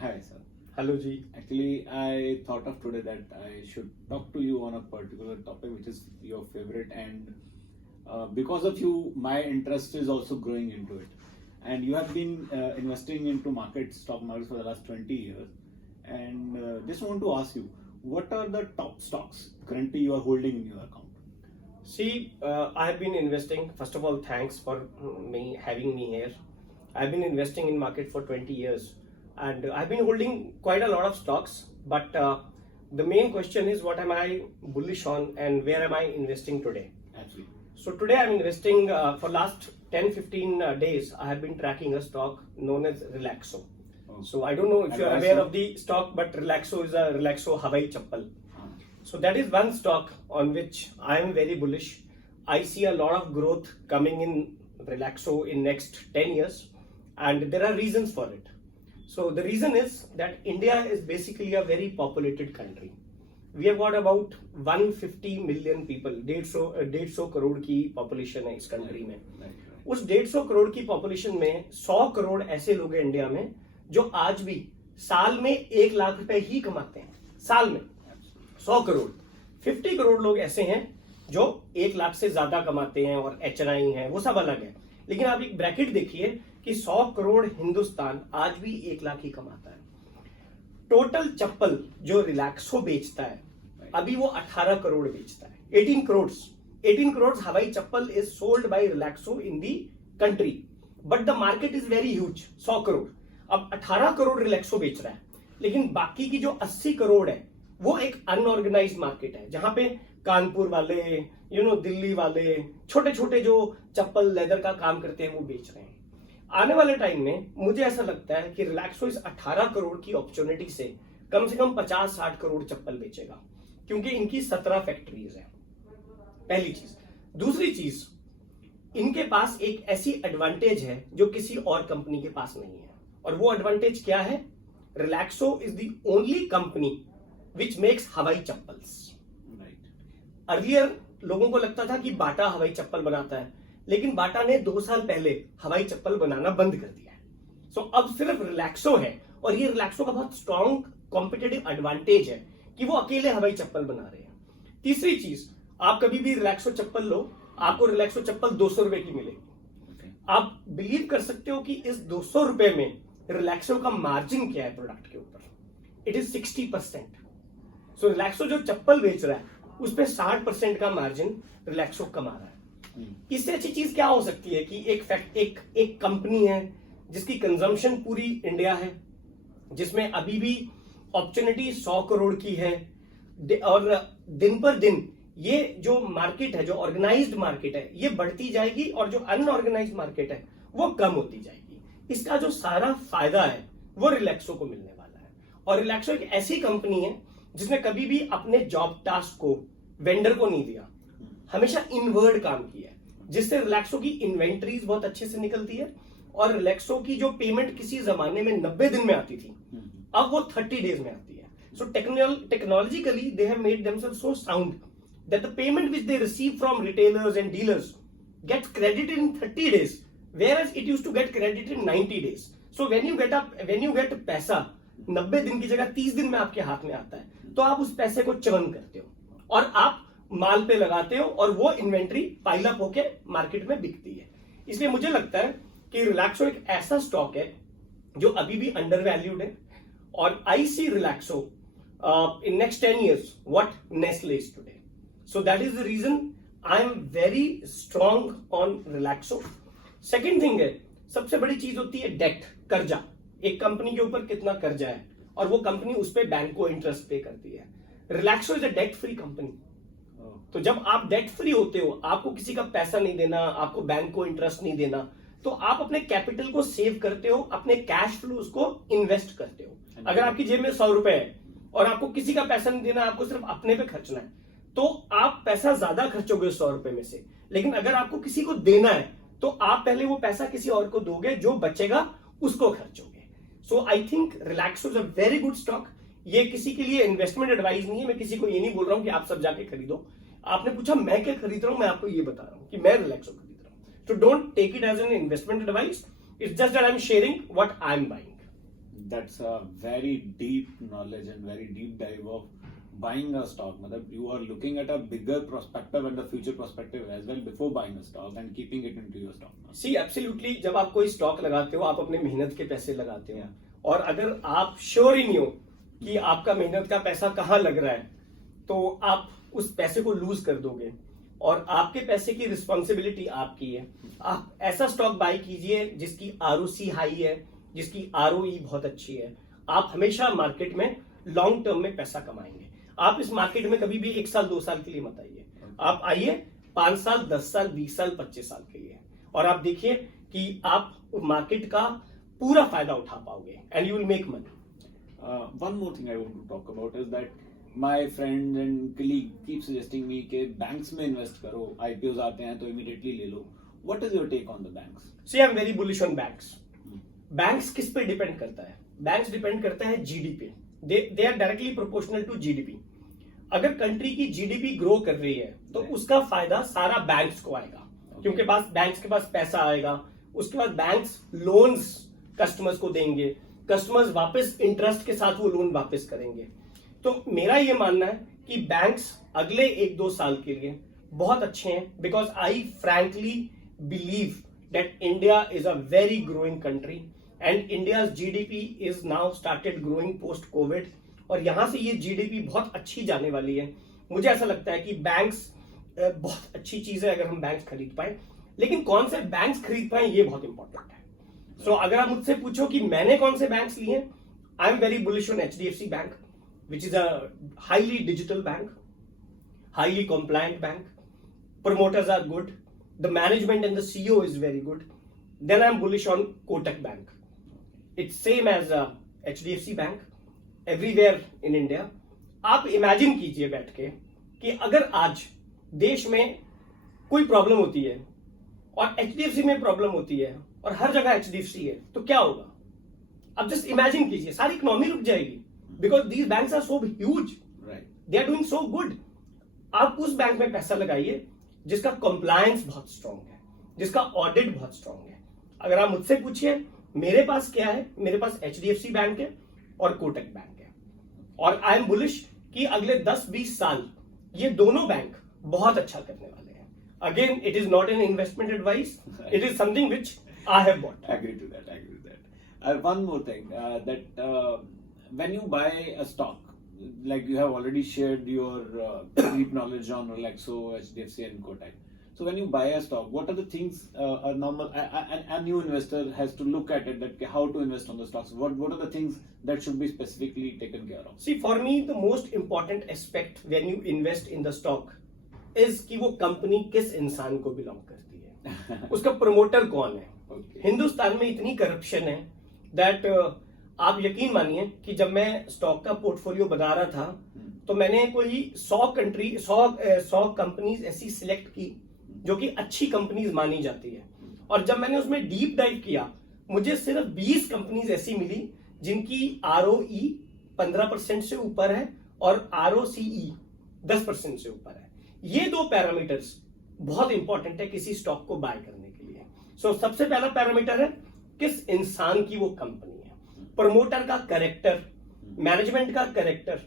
Hi, sir. Hello Ji. Actually, I thought of today that I should talk to you on a particular topic which is your favorite, and because of you, my interest is also growing into it. And you have been investing into stock markets for the last 20 years. And just want to ask you, what are the top stocks currently you are holding in your account? See, I have been investing. First of all, thanks for having me here. I've been investing in market for 20 years, and I've been holding quite a lot of stocks. But the main question is, what am I bullish on, and where am I investing today? Absolutely. So today I'm investing for last 10-15 days. I have been tracking a stock known as Relaxo. Oh. So I don't know if you're aware of the stock, but Relaxo is a Relaxo Hawaii Chappal. So that is one stock on which I am very bullish. I see a lot of growth coming in Relaxo in next 10 years, and there are reasons for it. So the reason is that India is basically a very populated country. We have got about 150 million people. 150 crore की population है इस country में. उस 150 करोड़ की population में 100 करोड़ ऐसे लोग हैं इंडिया में जो आज भी साल में 1 लाख रुपए ही कमाते हैं. साल में 100 करोड़. 50 करोड़ लोग ऐसे हैं जो 1 लाख से ज्यादा कमाते हैं और HNI हैं, वो सब अलग है. लेकिन आप एक ब्रैकेट देखिए कि 100 करोड़ हिंदुस्तान आज भी 1 लाख ही कमाता है. टोटल चप्पल जो रिलैक्सो बेचता है अभी वो 18 करोड़ बेचता है. 18 करोड़ हवाई चप्पल is sold by Relaxo in the country, but the market is very huge. 100 crore. अब 18 करोड़ रिलैक्सो बेच रहा है, लेकिन बाकी की जो 80 करोड़ है वो एक अनऑर्गेनाइज्ड मार्केट है, जहां पे कानपुर वाले, दिल्ली वाले छोटे छोटे जो चप्पल लेदर का काम करते हैं वो बेच रहे हैं. आने वाले टाइम में मुझे ऐसा लगता है कि रिलैक्सो इस 18 करोड़ की अपॉर्चुनिटी से कम 50-60 करोड़ चप्पल बेचेगा, क्योंकि इनकी 17 फैक्ट्रीज है. पहली चीज. दूसरी चीज, इनके पास एक ऐसी एडवांटेज है जो किसी और कंपनी के पास नहीं है, और वो एडवांटेज क्या है? Relaxo is the only company which makes हवाई चप्पल्स. अर्लियर लोगों को लगता था कि बाटा हवाई चप्पल बनाता है, लेकिन बाटा ने 2 साल पहले हवाई चप्पल बनाना बंद कर दिया है. सो अब सिर्फ रिलैक्सो है, और ये रिलैक्सो का बहुत स्ट्रॉन्ग कॉम्पिटिटिव एडवांटेज है कि वो अकेले हवाई चप्पल बना रहे हैं. तीसरी चीज, आप कभी भी रिलैक्सो चप्पल लो, आपको रिलैक्सो चप्पल 200 रुपए की मिलेगी. आप बिलीव कर सकते हो कि इस 200 रुपए में रिलैक्सो का मार्जिन क्या है प्रोडक्ट के ऊपर? It is 60%. सो रिलैक्सो जो चप्पल बेच रहा है उस पर 60% का मार्जिन रिलैक्सो कमा रहा है. इससे अच्छी चीज क्या हो सकती है कि एक कंपनी है जिसकी कंजम्पशन पूरी इंडिया है, जिसमें अभी भी अपॉर्चुनिटी 100 करोड़ की है, और दिन पर दिन ये जो मार्केट है, जो ऑर्गेनाइज्ड मार्केट है, ये बढ़ती जाएगी, और जो अनऑर्गेनाइज्ड मार्केट है वो कम होती जाएगी. इसका जो सारा फायदा है वो रिलैक्सो को मिलने वाला है. और रिलैक्सो एक ऐसी कंपनी है जिसने कभी भी अपने जॉब टास्क को वेंडर को नहीं दिया, हमेशा इनवर्ड काम किया है, जिससे रिलैक्सो की इन्वेंट्रीज बहुत अच्छे से निकलती है. और रिलैक्सो की जो पेमेंट किसी जमाने में 90 दिन में आती थी, अब वो 30 डेज में आती है. So technologically they have made themselves so sound that the payment which they receive from retailers and dealers gets credited in 30 days, whereas it used to get credited in 90 days. So when you get पैसा 90 दिन की जगह 30 दिन में आपके हाथ में आता है, तो आप उस पैसे को चर्न करते हो और आप माल पे लगाते हो, और वो इन्वेंट्री पाइल अप होके मार्केट में बिकती है. इसलिए मुझे लगता है कि रिलैक्सो एक ऐसा स्टॉक है जो अभी भी अंडर वैल्यूड है, और I see Relaxo in next 10 years what Nestle is today. So that is the reason I am very strong on Relaxo. Second thing है, सबसे बड़ी चीज होती है डेट, कर्जा. एक कंपनी के ऊपर कितना कर्जा है, और वो कंपनी उस पर बैंक को इंटरेस्ट पे करती है. Relaxo is a debt free company. तो जब आप डेट फ्री होते हो, आपको किसी का पैसा नहीं देना, आपको बैंक को इंटरेस्ट नहीं देना, तो आप अपने कैपिटल को सेव करते हो, अपने कैश फ्लोज को इन्वेस्ट करते हो. अगर आपकी जेब में 100 रुपए है और आपको किसी का पैसा नहीं देना, आपको सिर्फ अपने पे खर्चना है, तो आप पैसा ज्यादा खर्चोगे 100 रुपए में से. लेकिन अगर आपको किसी को देना है, तो आप पहले वो पैसा किसी और को दोगे, जो बचेगा उसको खर्चोगे. So I think Relaxo is a very good stock. ये किसी के लिए इन्वेस्टमेंट एडवाइस नहीं है. मैं किसी को ये नहीं बोल रहा हूं कि आप सब जाके खरीदो. आपने पूछा मैं क्या खरीद रहा हूं, मैं आपको ये बता रहा हूं कि मैं रिलैक्सो खरीद रहा हूं. So don't take it as an investment advice. It's just that I'm sharing what I'm buying. that's a very deep knowledge and very deep dive of buying a stock. मतलब you are looking at a bigger perspective and the future perspective as well before buying a stock and keeping it into your stock. See absolutely, जब आप कोई stock लगाते हो आप अपने मेहनत के पैसे लगाते हो, और अगर आप श्योर ही नहीं हो कि आपका मेहनत का पैसा कहाँ लग रहा है तो आप उस पैसे को लूज कर दोगे, और आपके पैसे की रिस्पॉन्सिबिलिटी आपकी है। आप ऐसा स्टॉक बाय कीजिए जिसकी आरओसी हाई है, जिसकी आरओई बहुत अच्छी है। आप हमेशा मार्केट में लॉन्ग टर्म में पैसा कमाएंगे। आप इस मार्केट में कभी भी 1 साल 2 साल के लिए मत आइए, आप आइए 5 साल 10 साल 20 साल 25 साल के लिए, और आप देखिए कि आप मार्केट का पूरा फायदा उठा पाओगे and you will make money. One more thing I want to talk about is that my friend and colleague keep suggesting me कि banks में invest करो, IPOs आते हैं तो immediately ले लो. What is your take on the banks? See, I'm very bullish on banks. Banks किस पे depend करता है? बैंक्स डिपेंड करता है GDP. They are directly proportional to GDP. अगर कंट्री की जीडीपी ग्रो कर रही है तो उसका फायदा सारा बैंक्स को आएगा, क्योंकि बैंक्स के पास पैसा आएगा। उसके बाद बैंक्स लोन्स कस्टमर्स को देंगे, कस्टमर्स वापस इंटरेस्ट के साथ वो लोन वापस करेंगे। तो मेरा ये मानना है कि बैंक्स अगले 1-2 साल के लिए बहुत अच्छे हैं, because I frankly believe that India is a very growing country and India's GDP is now started growing post COVID, और यहां से ये GDP बहुत अच्छी जाने वाली है। मुझे ऐसा लगता है कि बैंक्स बहुत अच्छी चीज है अगर हम बैंक्स खरीद पाए, लेकिन कौन से बैंक्स खरीद पाए ये बहुत इंपॉर्टेंट है। सो अगर आप मुझसे पूछो कि मैंने कौन से बैंक्स लिए, आई am very bullish on HDFC bank, which is a highly digital bank, highly compliant bank, promoters are good, the management and the CEO is very good. Then I'm bullish on Kotak Bank. It's same as HDFC Bank everywhere in India. आप imagine कीजिए बैठ के कि अगर आज देश में कोई प्रॉब्लम होती है और HDFC में प्रॉब्लम होती है और हर जगह HDFC है तो क्या होगा? अब जस्ट इमेजिन कीजिए, सारी इकोनॉमी रुक जाएगी, because these banks are so huge, they are doing so good. आप उस बैंक में पैसा लगाइए जिसका कंप्लायंस बहुत स्ट्रांग है, जिसका ऑडिट बहुत स्ट्रांग है। अगर आप मुझसे पूछिए मेरे पास क्या है, मेरे पास HDFC बैंक है और कोटक बैंक है, और आई एम बुलिश कि अगले 10-20 साल ये दोनों बैंक बहुत अच्छा करने वाले हैं। Again it is not an investment advice, it is something which I have bought. Agree to that. One more thing, that when you buy a stock, like you have already shared your deep knowledge on Relaxo, HDFC and Kotak. So when you buy a stock, what are the things a new investor has to look at it, that how to invest on the stocks? What are the things that should be specifically taken care of? See, for me the most important aspect when you invest in the stock is कि वो company किस इंसान को belong करती है, उसका promoter कौन है। हिंदुस्तान में इतनी करप्शन है दैट आप यकीन मानिए कि जब मैं स्टॉक का पोर्टफोलियो बना रहा था तो मैंने कोई 100 कंपनीज ऐसी सिलेक्ट की जो कि अच्छी कंपनीज मानी जाती है, और जब मैंने उसमें डीप डाइव किया मुझे सिर्फ 20 कंपनीज ऐसी मिली जिनकी ROE 15% से ऊपर है और ROCE 10% से ऊपर है। ये 2 पैरामीटर्स बहुत इंपॉर्टेंट है किसी स्टॉक को बाय करने के लिए। सो सबसे पहला पैरामीटर है किस इंसान की वो कंपनी है, प्रमोटर का कैरेक्टर, मैनेजमेंट का कैरेक्टर,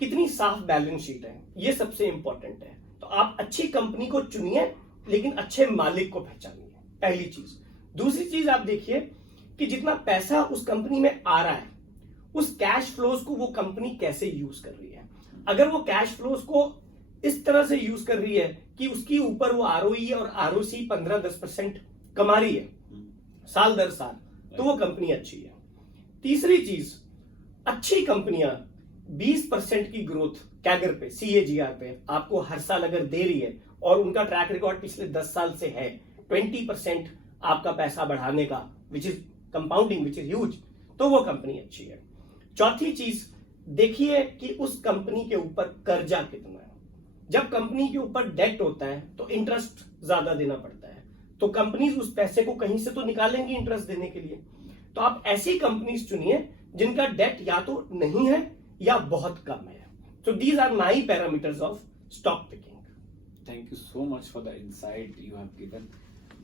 कितनी साफ बैलेंस शीट है, ये सबसे इंपॉर्टेंट है। तो आप अच्छी कंपनी को चुनिए लेकिन अच्छे मालिक को पहचानिए, पहली चीज। दूसरी चीज आप देखिए कि जितना पैसा उस कंपनी में आ रहा है उस कैश फ्लोज को वो कंपनी कैसे यूज कर रही है। अगर वो कैश फ्लोज को इस तरह से यूज कर रही है कि उसके ऊपर वो ROE और ROC 15-10% कमा रही है साल दर साल, तो वो कंपनी अच्छी है। तीसरी चीज, अच्छी कंपनियां 20% की ग्रोथ कैगर पे, CAGR पे आपको हर साल अगर दे रही है और उनका ट्रैक रिकॉर्ड पिछले 10 साल से है 20% आपका पैसा बढ़ाने का, which is compounding, which is huge, तो वो कंपनी अच्छी है। चौथी चीज देखिए कि उस कंपनी के ऊपर कर्जा कितना है। जब कंपनी के ऊपर डेट होता है तो इंटरेस्ट ज्यादा देना पड़ता है, तो कंपनीज उस पैसे को कहीं से तो निकालेंगी इंटरेस्ट देने के लिए। तो आप ऐसी कंपनीज चुनिए जिनका डेट या तो नहीं है या बहुत कम है। So these are my parameters of stock picking. Thank you so much for the insight you have given.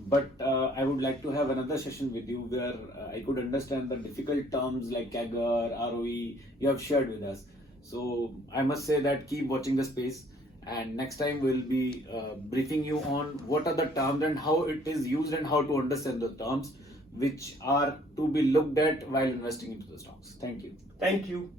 But I would like to have another session with you where I could understand the difficult terms like CAGR, ROE you have shared with us. So I must say that keep watching the space, and next time we'll be briefing you on what are the terms and how it is used and how to understand the terms which are to be looked at while investing into the stocks. Thank you. Thank you.